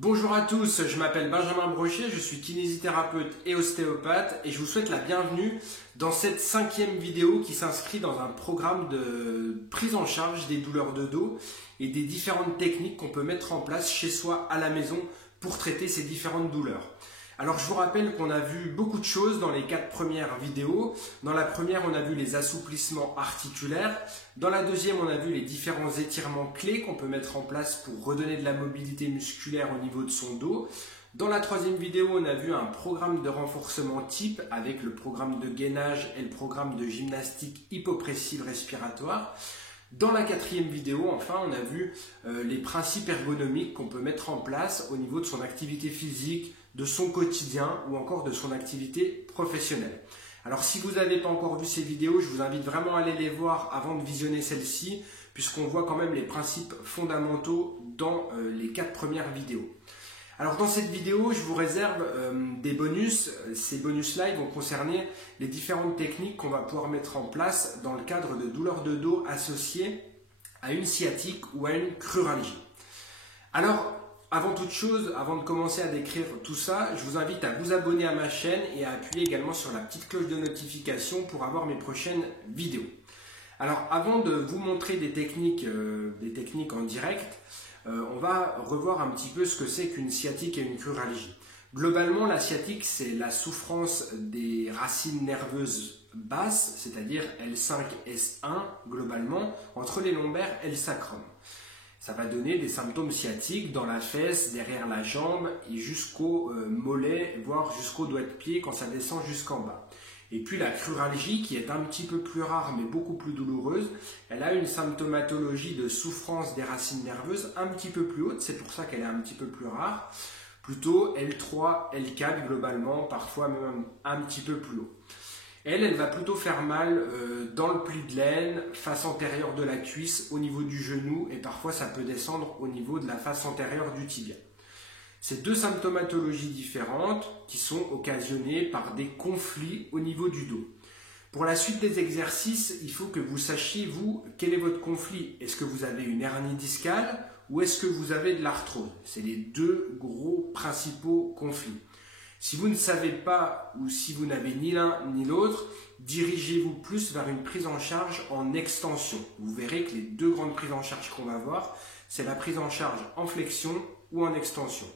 Bonjour à tous, je m'appelle Benjamin Brochet, je suis kinésithérapeute et ostéopathe et je vous souhaite la bienvenue dans cette 5e vidéo qui s'inscrit dans un programme de prise en charge des douleurs de dos et des différentes techniques qu'on peut mettre en place chez soi à la maison pour traiter ces différentes douleurs. Alors je vous rappelle qu'on a vu beaucoup de choses dans les 4 premières vidéos. Dans la première, on a vu les assouplissements articulaires. Dans la deuxième, on a vu les différents étirements clés qu'on peut mettre en place pour redonner de la mobilité musculaire au niveau de son dos. Dans la 3e vidéo, on a vu un programme de renforcement type avec le programme de gainage et le programme de gymnastique hypopressive respiratoire. Dans la 4e vidéo, enfin, on a vu les principes ergonomiques qu'on peut mettre en place au niveau de son activité physique, de son quotidien ou encore de son activité professionnelle. Alors si vous n'avez pas encore vu ces vidéos, je vous invite vraiment à aller les voir avant de visionner celle-ci, puisqu'on voit quand même les principes fondamentaux dans les 4 premières vidéos. Alors dans cette vidéo, je vous réserve des bonus. Ces bonus-là, ils vont concerner les différentes techniques qu'on va pouvoir mettre en place dans le cadre de douleurs de dos associées à une sciatique ou à une cruralgie. Alors, avant toute chose, avant de commencer à décrire tout ça, je vous invite à vous abonner à ma chaîne et à appuyer également sur la petite cloche de notification pour avoir mes prochaines vidéos. Alors, avant de vous montrer des techniques en direct, on va revoir un petit peu ce que c'est qu'une sciatique et une cruralgie. Globalement, la sciatique, c'est la souffrance des racines nerveuses basses, c'est-à-dire L5, S1, globalement, entre les lombaires et le sacrum. Ça va donner des symptômes sciatiques dans la fesse, derrière la jambe et jusqu'au mollet, voire jusqu'au doigt de pied quand ça descend jusqu'en bas. Et puis la cruralgie, qui est un petit peu plus rare mais beaucoup plus douloureuse, elle a une symptomatologie de souffrance des racines nerveuses un petit peu plus haute, c'est pour ça qu'elle est un petit peu plus rare, plutôt L3, L4 globalement, parfois même un petit peu plus haut. Elle va plutôt faire mal dans le pli de l'aine, face antérieure de la cuisse, au niveau du genou et parfois ça peut descendre au niveau de la face antérieure du tibia. C'est deux symptomatologies différentes qui sont occasionnées par des conflits au niveau du dos. Pour la suite des exercices, il faut que vous sachiez, vous, quel est votre conflit. Est-ce que vous avez une hernie discale ou est-ce que vous avez de l'arthrose? C'est les deux gros principaux conflits. Si vous ne savez pas ou si vous n'avez ni l'un ni l'autre, dirigez-vous plus vers une prise en charge en extension. Vous verrez que les deux grandes prises en charge qu'on va voir, c'est la prise en charge en flexion ou en extension.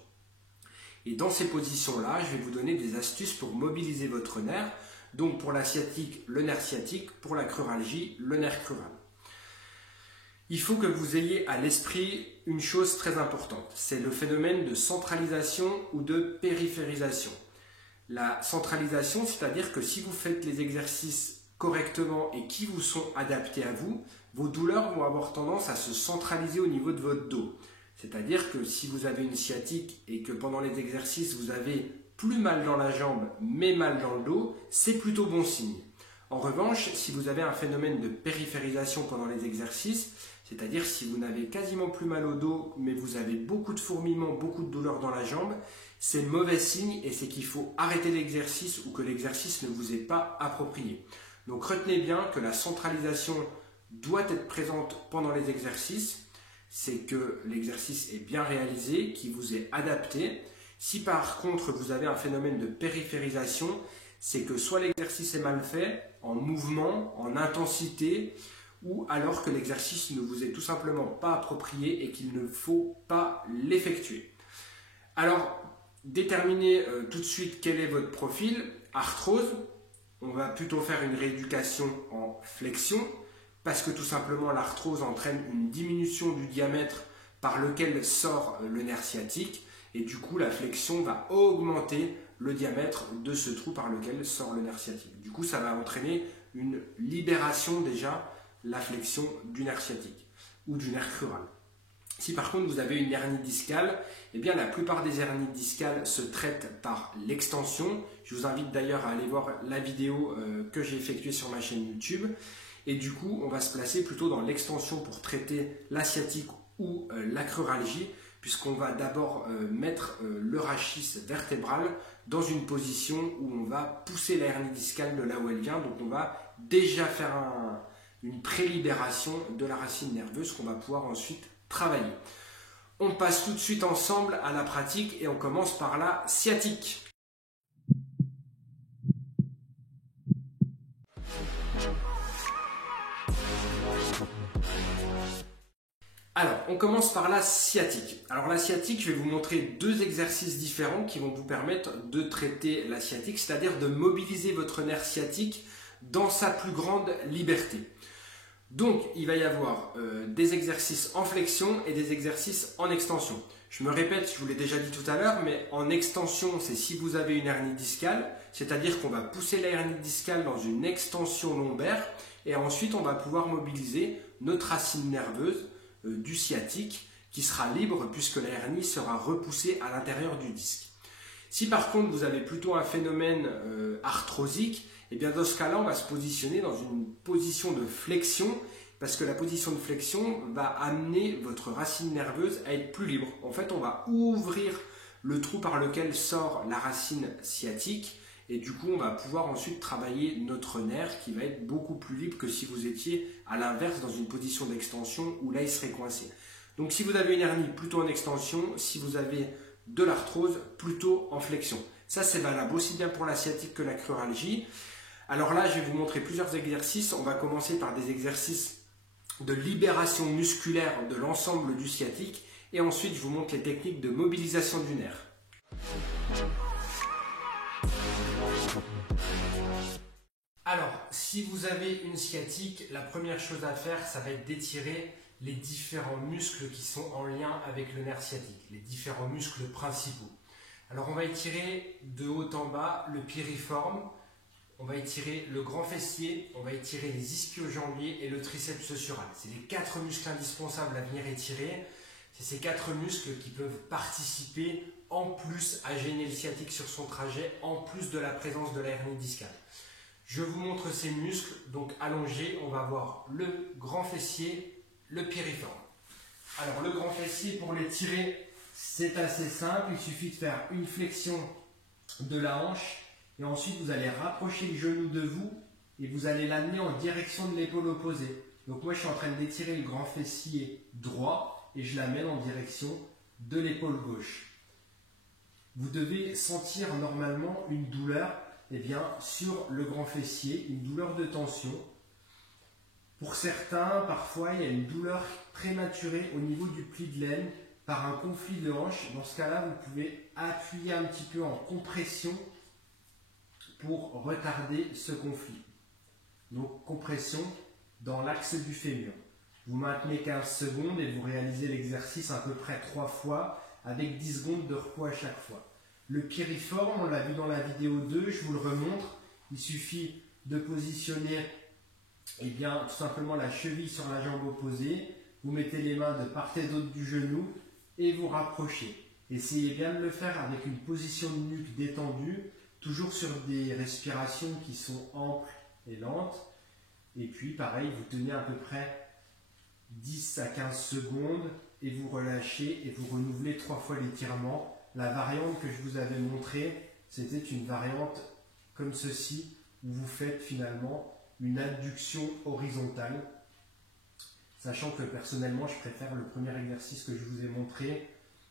Et dans ces positions-là, je vais vous donner des astuces pour mobiliser votre nerf. Donc pour la sciatique, le nerf sciatique, pour la cruralgie, le nerf crural. Il faut que vous ayez à l'esprit une chose très importante, c'est le phénomène de centralisation ou de périphérisation. La centralisation, c'est-à-dire que si vous faites les exercices correctement et qui vous sont adaptés à vous, vos douleurs vont avoir tendance à se centraliser au niveau de votre dos. C'est-à-dire que si vous avez une sciatique et que pendant les exercices vous avez plus mal dans la jambe mais mal dans le dos, c'est plutôt bon signe. En revanche, si vous avez un phénomène de périphérisation pendant les exercices, c'est-à-dire si vous n'avez quasiment plus mal au dos, mais vous avez beaucoup de fourmillements, beaucoup de douleurs dans la jambe, c'est mauvais signe et c'est qu'il faut arrêter l'exercice ou que l'exercice ne vous est pas approprié. Donc retenez bien que la centralisation doit être présente pendant les exercices, c'est que l'exercice est bien réalisé, qu'il vous est adapté. Si par contre vous avez un phénomène de périphérisation, c'est que soit l'exercice est mal fait, en mouvement, en intensité, ou alors que l'exercice ne vous est tout simplement pas approprié et qu'il ne faut pas l'effectuer. Alors, déterminez tout de suite quel est votre profil. Arthrose, on va plutôt faire une rééducation en flexion, parce que tout simplement l'arthrose entraîne une diminution du diamètre par lequel sort le nerf sciatique, et du coup la flexion va augmenter le diamètre de ce trou par lequel sort le nerf sciatique. Du coup, ça va entraîner une libération déjà, la flexion du nerf sciatique ou du nerf crural. Si par contre vous avez une hernie discale, eh bien la plupart des hernies discales se traitent par l'extension. Je vous invite d'ailleurs à aller voir la vidéo que j'ai effectuée sur ma chaîne YouTube. Et du coup, on va se placer plutôt dans l'extension pour traiter la sciatique ou la cruralgie, puisqu'on va d'abord mettre le rachis vertébral dans une position où on va pousser la hernie discale de là où elle vient. Donc on va déjà faire une prélibération de la racine nerveuse qu'on va pouvoir ensuite travailler. On passe tout de suite ensemble à la pratique et on commence par la sciatique. Alors, on commence par la sciatique. Alors la sciatique, je vais vous montrer deux exercices différents qui vont vous permettre de traiter la sciatique, c'est-à-dire de mobiliser votre nerf sciatique dans sa plus grande liberté. Donc, il va y avoir des exercices en flexion et des exercices en extension. Je me répète, je vous l'ai déjà dit tout à l'heure, mais en extension, c'est si vous avez une hernie discale, c'est-à-dire qu'on va pousser la hernie discale dans une extension lombaire et ensuite on va pouvoir mobiliser notre racine nerveuse du sciatique qui sera libre puisque la hernie sera repoussée à l'intérieur du disque. Si par contre vous avez plutôt un phénomène arthrosique, et bien dans ce cas-là on va se positionner dans une position de flexion parce que la position de flexion va amener votre racine nerveuse à être plus libre. En fait on va ouvrir le trou par lequel sort la racine sciatique et du coup on va pouvoir ensuite travailler notre nerf qui va être beaucoup plus libre que si vous étiez à l'inverse dans une position d'extension où là il serait coincé. Donc si vous avez une hernie plutôt en extension, si vous avez de l'arthrose plutôt en flexion. Ça c'est valable aussi bien pour la sciatique que la cruralgie. Alors là je vais vous montrer plusieurs exercices. On va commencer par des exercices de libération musculaire de l'ensemble du sciatique et ensuite je vous montre les techniques de mobilisation du nerf. Alors, si vous avez une sciatique, la première chose à faire, ça va être d'étirer les différents muscles qui sont en lien avec le nerf sciatique, les différents muscles principaux. Alors, on va étirer de haut en bas le piriforme, on va étirer le grand fessier, on va étirer les ischio-jambiers et le triceps sural. C'est les 4 muscles indispensables à venir étirer. C'est ces 4 muscles qui peuvent participer en plus à gêner le sciatique sur son trajet, en plus de la présence de la hernie discale. Je vous montre ces muscles, donc allongés, on va voir le grand fessier, le piriforme. Alors le grand fessier, pour l'étirer, c'est assez simple, il suffit de faire une flexion de la hanche et ensuite vous allez rapprocher le genou de vous et vous allez l'amener en direction de l'épaule opposée. Donc moi je suis en train d'étirer le grand fessier droit et je l'amène en direction de l'épaule gauche. Vous devez sentir normalement une douleur sur le grand fessier, une douleur de tension. Pour certains, parfois, il y a une douleur prématurée au niveau du pli de l'aine par un conflit de hanche. Dans ce cas-là, vous pouvez appuyer un petit peu en compression pour retarder ce conflit. Donc, compression dans l'axe du fémur. Vous maintenez 15 secondes et vous réalisez l'exercice à peu près 3 fois avec 10 secondes de repos à chaque fois. Le piriforme, on l'a vu dans la vidéo 2, je vous le remontre. Il suffit de positionner tout simplement la cheville sur la jambe opposée. Vous mettez les mains de part et d'autre du genou et vous rapprochez. Essayez bien de le faire avec une position de nuque détendue, toujours sur des respirations qui sont amples et lentes. Et puis pareil, vous tenez à peu près 10 à 15 secondes et vous relâchez et vous renouvelez 3 fois l'étirement. La variante que je vous avais montrée, c'était une variante comme ceci, où vous faites finalement une adduction horizontale. Sachant que personnellement, je préfère le premier exercice que je vous ai montré,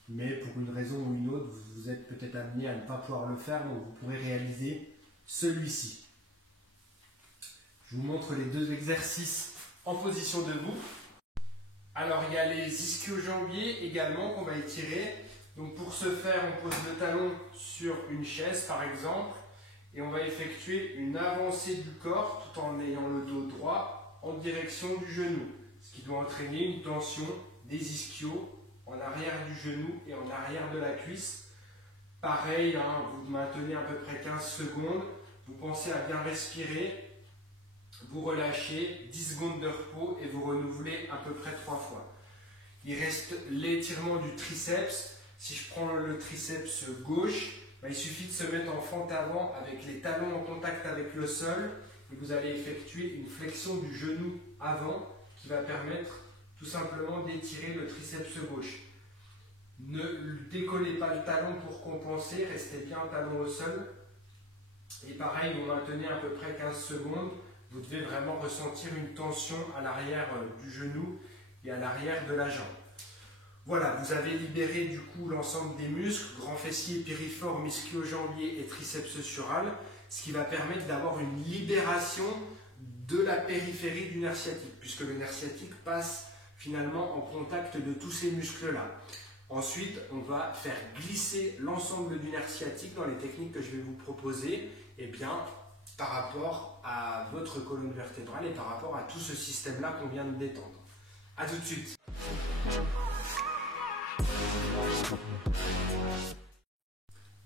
mais pour une raison ou une autre, vous êtes peut-être amené à ne pas pouvoir le faire, donc vous pourrez réaliser celui-ci. Je vous montre les deux exercices en position debout. Alors, il y a les ischio-jambiers également qu'on va étirer. Donc pour ce faire, on pose le talon sur une chaise par exemple et on va effectuer une avancée du corps tout en ayant le dos droit en direction du genou, ce qui doit entraîner une tension des ischios en arrière du genou et en arrière de la cuisse. Pareil, vous maintenez à peu près 15 secondes, vous pensez à bien respirer, vous relâchez, 10 secondes de repos et vous renouvelez à peu près 3 fois. Il reste l'étirement du triceps. Si je prends le triceps gauche, il suffit de se mettre en fente avant avec les talons en contact avec le sol et vous allez effectuer une flexion du genou avant qui va permettre tout simplement d'étirer le triceps gauche. Ne décollez pas le talon pour compenser, restez bien talon au sol. Et pareil, vous maintenez à peu près 15 secondes. Vous devez vraiment ressentir une tension à l'arrière du genou et à l'arrière de la jambe. Voilà, vous avez libéré du coup l'ensemble des muscles, grand fessier, piriforme, ischio-jambier et triceps sural, ce qui va permettre d'avoir une libération de la périphérie du nerf sciatique, puisque le nerf sciatique passe finalement en contact de tous ces muscles-là. Ensuite, on va faire glisser l'ensemble du nerf sciatique dans les techniques que je vais vous proposer, et bien, par rapport à votre colonne vertébrale et par rapport à tout ce système-là qu'on vient de détendre. A tout de suite.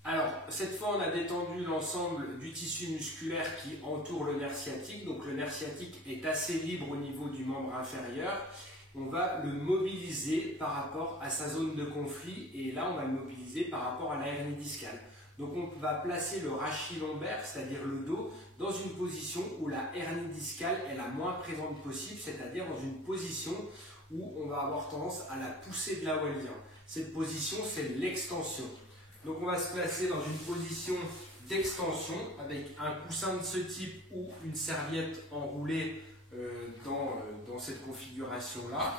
Alors, cette fois, on a détendu l'ensemble du tissu musculaire qui entoure le nerf sciatique. Donc, le nerf sciatique est assez libre au niveau du membre inférieur. On va le mobiliser par rapport à sa zone de conflit et là, on va le mobiliser par rapport à la hernie discale. Donc, on va placer le rachis lombaire, c'est-à-dire le dos, dans une position où la hernie discale est la moins présente possible, c'est-à-dire dans une position où on va avoir tendance à la pousser de l'avant-lien. Cette position, c'est l'extension. Donc, on va se placer dans une position d'extension avec un coussin de ce type ou une serviette enroulée dans cette configuration-là.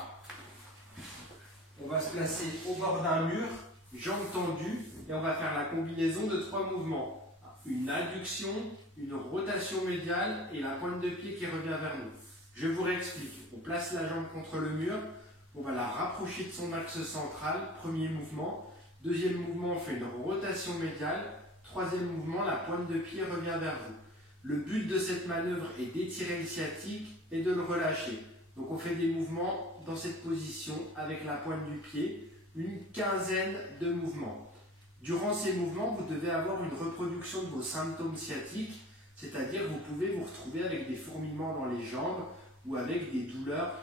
On va se placer au bord d'un mur, jambes tendues, et on va faire la combinaison de 3 mouvements. Une adduction, une rotation médiale et la pointe de pied qui revient vers nous. Je vous réexplique. On place la jambe contre le mur, on va la rapprocher de son axe central, premier mouvement. Deuxième mouvement, on fait une rotation médiale. Troisième mouvement, la pointe de pied revient vers vous. Le but de cette manœuvre est d'étirer le sciatique et de le relâcher. Donc on fait des mouvements dans cette position avec la pointe du pied, une quinzaine de mouvements. Durant ces mouvements, vous devez avoir une reproduction de vos symptômes sciatiques, c'est-à-dire vous pouvez vous retrouver avec des fourmillements dans les jambes ou avec des douleurs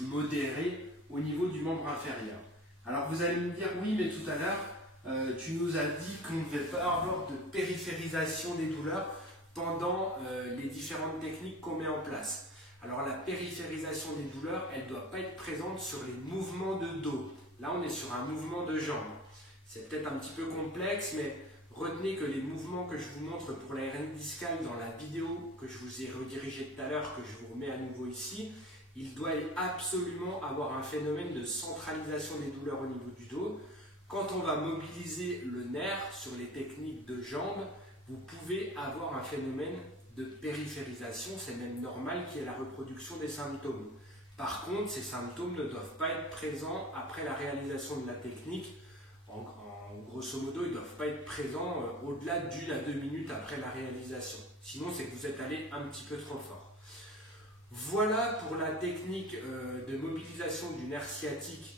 modérées au niveau du membre inférieur. Alors vous allez me dire, oui, mais tout à l'heure, tu nous as dit qu'on ne devait pas avoir de périphérisation des douleurs pendant les différentes techniques qu'on met en place. Alors la périphérisation des douleurs, elle ne doit pas être présente sur les mouvements de dos. Là, on est sur un mouvement de jambes. C'est peut-être un petit peu complexe, mais retenez que les mouvements que je vous montre pour la hernie discale dans la vidéo que je vous ai redirigée tout à l'heure, que je vous remets à nouveau ici, il doit absolument avoir un phénomène de centralisation des douleurs au niveau du dos. Quand on va mobiliser le nerf sur les techniques de jambes, vous pouvez avoir un phénomène de périphérisation, c'est même normal qu'il y ait la reproduction des symptômes. Par contre, ces symptômes ne doivent pas être présents après la réalisation de la technique. En grosso modo, ils ne doivent pas être présents au-delà d'1 à 2 minutes après la réalisation. Sinon, c'est que vous êtes allé un petit peu trop fort. Voilà pour la technique de mobilisation du nerf sciatique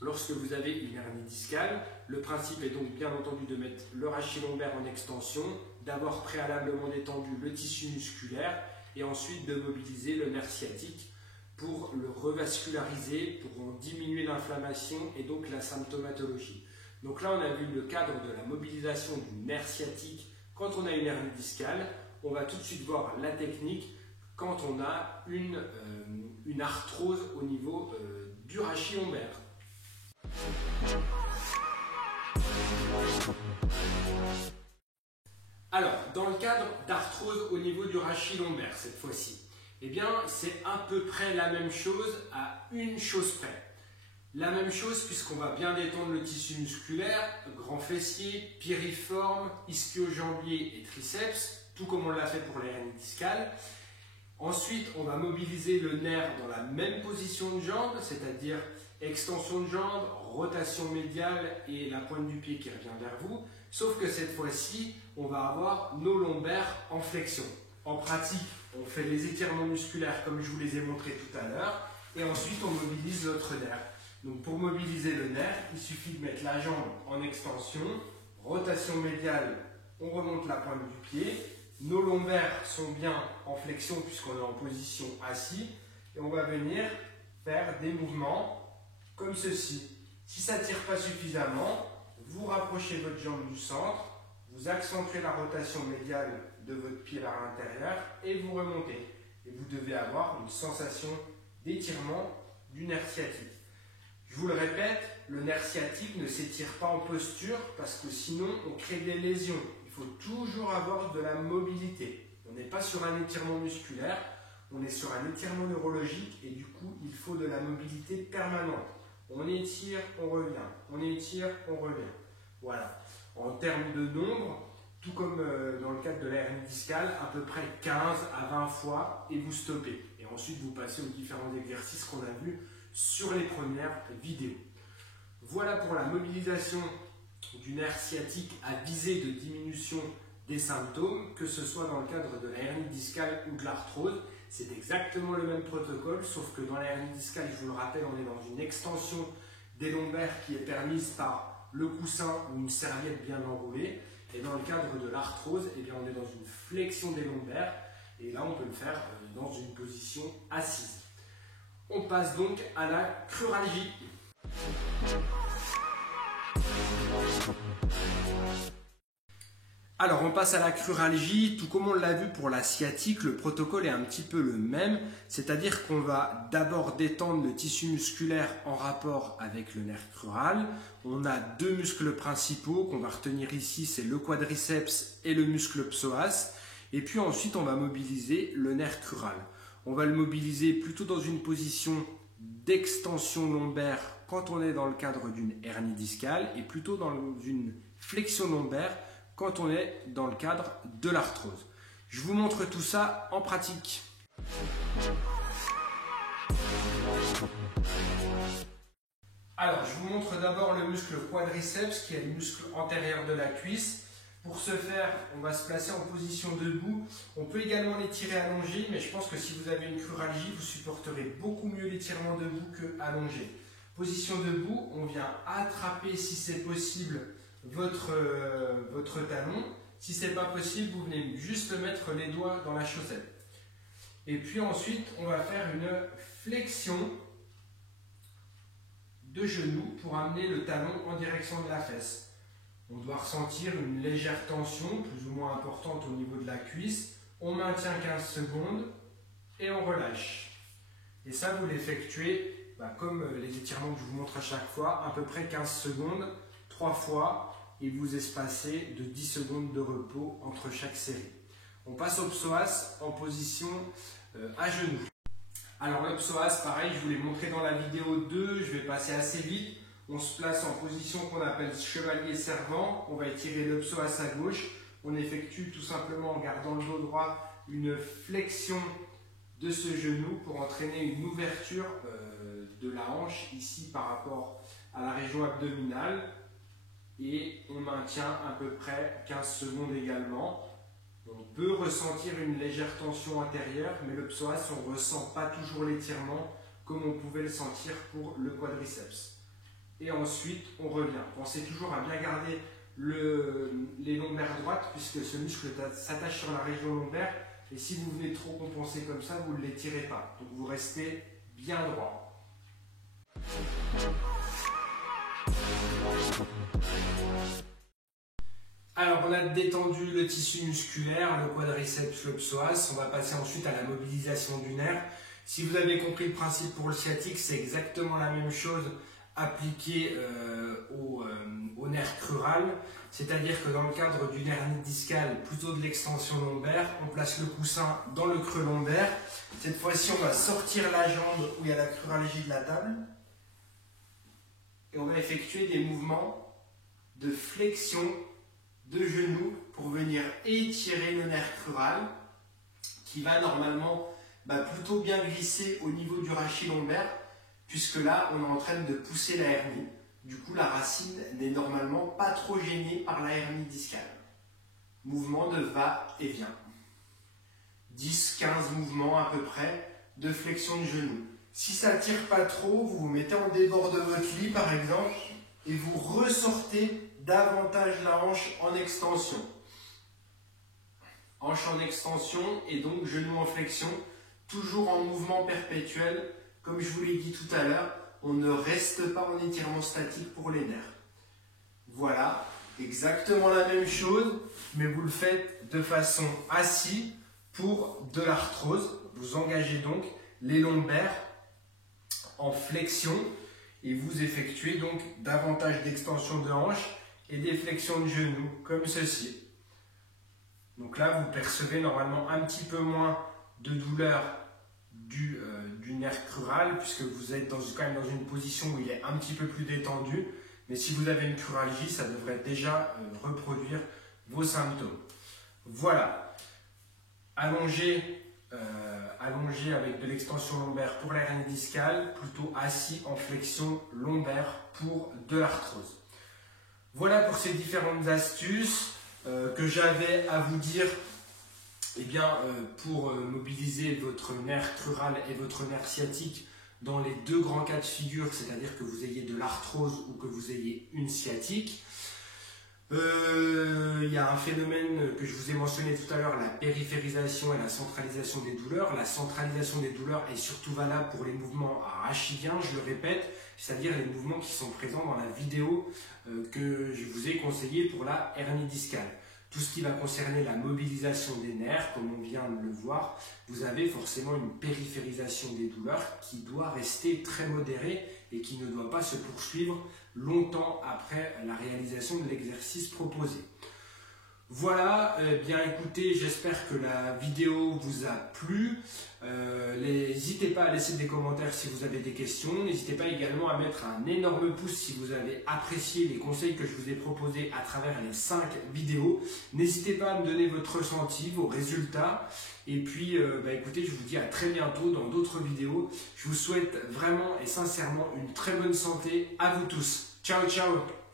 lorsque vous avez une hernie discale. Le principe est donc bien entendu de mettre le rachis lombaire en extension, d'avoir préalablement détendu le tissu musculaire et ensuite de mobiliser le nerf sciatique pour le revasculariser, pour en diminuer l'inflammation et donc la symptomatologie. Donc là, on a vu le cadre de la mobilisation du nerf sciatique quand on a une hernie discale. On va tout de suite voir la technique quand on a une arthrose au niveau du rachis lombaire. Alors, dans le cadre d'arthrose au niveau du rachis lombaire, cette fois-ci, eh bien, c'est à peu près la même chose à une chose près. La même chose puisqu'on va bien détendre le tissu musculaire, grand fessier, piriforme, ischio-jambier et triceps, tout comme on l'a fait pour les hernies discales. Ensuite, on va mobiliser le nerf dans la même position de jambe, c'est-à-dire extension de jambe, rotation médiale et la pointe du pied qui revient vers vous. Sauf que cette fois-ci, on va avoir nos lombaires en flexion. En pratique, on fait les étirements musculaires comme je vous les ai montrés tout à l'heure et ensuite on mobilise l'autre nerf. Donc pour mobiliser le nerf, il suffit de mettre la jambe en extension, rotation médiale, on remonte la pointe du pied. Nos lombaires sont bien en flexion puisqu'on est en position assis et on va venir faire des mouvements comme ceci. Si ça ne tire pas suffisamment, vous rapprochez votre jambe du centre, vous accentuez la rotation médiale de votre pied vers l'intérieur et vous remontez. Et vous devez avoir une sensation d'étirement du nerf sciatique. Je vous le répète, le nerf sciatique ne s'étire pas en posture parce que sinon on crée des lésions. Il faut toujours avoir de la mobilité. On n'est pas sur un étirement musculaire, on est sur un étirement neurologique et du coup il faut de la mobilité permanente. On étire, on revient. On étire, on revient. Voilà. En termes de nombre, tout comme dans le cadre de la hernie discale, à peu près 15 à 20 fois et vous stoppez. Et ensuite, vous passez aux différents exercices qu'on a vus sur les premières vidéos. Voilà pour la mobilisation du nerf sciatique à visée de diminution des symptômes, que ce soit dans le cadre de la hernie discale ou de l'arthrose. C'est exactement le même protocole, sauf que dans la hernie discale, je vous le rappelle, on est dans une extension des lombaires qui est permise par le coussin ou une serviette bien enroulée. Et dans le cadre de l'arthrose, eh bien, on est dans une flexion des lombaires. Et là, on peut le faire dans une position assise. On passe donc à la cruralgie. Alors, on passe à la cruralgie. Tout comme on l'a vu pour la sciatique, le protocole est un petit peu le même. C'est-à-dire qu'on va d'abord détendre le tissu musculaire en rapport avec le nerf crural. On a deux muscles principaux qu'on va retenir ici, c'est le quadriceps et le muscle psoas. Et puis ensuite, on va mobiliser le nerf crural. On va le mobiliser plutôt dans une position d'extension lombaire quand on est dans le cadre d'une hernie discale et plutôt dans une flexion lombaire quand on est dans le cadre de l'arthrose. Je vous montre tout ça en pratique. Alors, je vous montre d'abord le muscle quadriceps qui est le muscle antérieur de la cuisse. Pour ce faire, on va se placer en position debout. On peut également l'étirer allongé, mais je pense que si vous avez une cruralgie, vous supporterez beaucoup mieux l'étirement debout que allongé. Position debout, on vient attraper si c'est possible votre talon. Si ce n'est pas possible, vous venez juste mettre les doigts dans la chaussette. Et puis ensuite, on va faire une flexion de genou pour amener le talon en direction de la fesse. On doit ressentir une légère tension, plus ou moins importante au niveau de la cuisse. On maintient 15 secondes et on relâche. Et ça, vous l'effectuez comme les étirements que je vous montre à chaque fois, à peu près 15 secondes, 3 fois. Et vous espacez de 10 secondes de repos entre chaque série. On passe au psoas en position à genoux. Alors le psoas, pareil, je vous l'ai montré dans la vidéo 2, je vais passer assez vite. On se place en position qu'on appelle chevalier servant. On va étirer le psoas à gauche. On effectue tout simplement en gardant le dos droit une flexion de ce genou pour entraîner une ouverture de la hanche ici par rapport à la région abdominale. Et on maintient à peu près 15 secondes également. On peut ressentir une légère tension intérieure, mais le psoas, on ne ressent pas toujours l'étirement comme on pouvait le sentir pour le quadriceps. Et ensuite, on revient. Pensez toujours à bien garder les lombaires droites, puisque ce muscle s'attache sur la région lombaire. Et si vous venez trop compenser comme ça, vous ne l'étirez pas. Donc vous restez bien droit. Alors, on a détendu le tissu musculaire, le quadriceps, le psoas. On va passer ensuite à la mobilisation du nerf. Si vous avez compris le principe pour le sciatique, c'est exactement la même chose appliquée au nerf crural. C'est-à-dire que dans le cadre d'une hernie discale, plutôt de l'extension lombaire, on place le coussin dans le creux lombaire. Cette fois-ci, on va sortir la jambe où il y a la cruralgie de la table. Et on va effectuer des mouvements de flexion de genoux pour venir étirer le nerf crural qui va normalement plutôt bien glisser au niveau du rachis lombaire puisque là on est en train de pousser la hernie. Du coup la racine n'est normalement pas trop gênée par la hernie discale. Mouvement de va-et-vient. 10-15 mouvements à peu près de flexion de genoux. Si ça ne tire pas trop, vous vous mettez en débord de votre lit par exemple et vous ressortez davantage la hanche en extension. Hanche en extension et donc genou en flexion, toujours en mouvement perpétuel. Comme je vous l'ai dit tout à l'heure, on ne reste pas en étirement statique pour les nerfs. Voilà, exactement la même chose, mais vous le faites de façon assise pour de l'arthrose. Vous engagez donc les lombaires en flexion et vous effectuez donc davantage d'extension de hanche et des flexions de genoux, comme ceci. Donc là, vous percevez normalement un petit peu moins de douleur du nerf crural, puisque vous êtes quand même dans une position où il est un petit peu plus détendu. Mais si vous avez une cruralgie, ça devrait déjà reproduire vos symptômes. Voilà. Allongé avec de l'extension lombaire pour l'hernie discale, plutôt assis en flexion lombaire pour de l'arthrose. Voilà pour ces différentes astuces que j'avais à vous dire pour mobiliser votre nerf crural et votre nerf sciatique dans les deux grands cas de figure, c'est-à-dire que vous ayez de l'arthrose ou que vous ayez une sciatique. Il y a un phénomène que je vous ai mentionné tout à l'heure, la périphérisation et la centralisation des douleurs. La centralisation des douleurs est surtout valable pour les mouvements rachidiens, je le répète, c'est-à-dire les mouvements qui sont présents dans la vidéo que je vous ai conseillé pour la hernie discale. Tout ce qui va concerner la mobilisation des nerfs, comme on vient de le voir, vous avez forcément une périphérisation des douleurs qui doit rester très modérée et qui ne doit pas se poursuivre longtemps après la réalisation de l'exercice proposé. Voilà, bien écoutez, j'espère que la vidéo vous a plu. N'hésitez pas à laisser des commentaires si vous avez des questions. N'hésitez pas également à mettre un énorme pouce si vous avez apprécié les conseils que je vous ai proposés à travers les 5 vidéos. N'hésitez pas à me donner votre ressenti, vos résultats. Et puis, écoutez, je vous dis à très bientôt dans d'autres vidéos. Je vous souhaite vraiment et sincèrement une très bonne santé à vous tous. Ciao, ciao!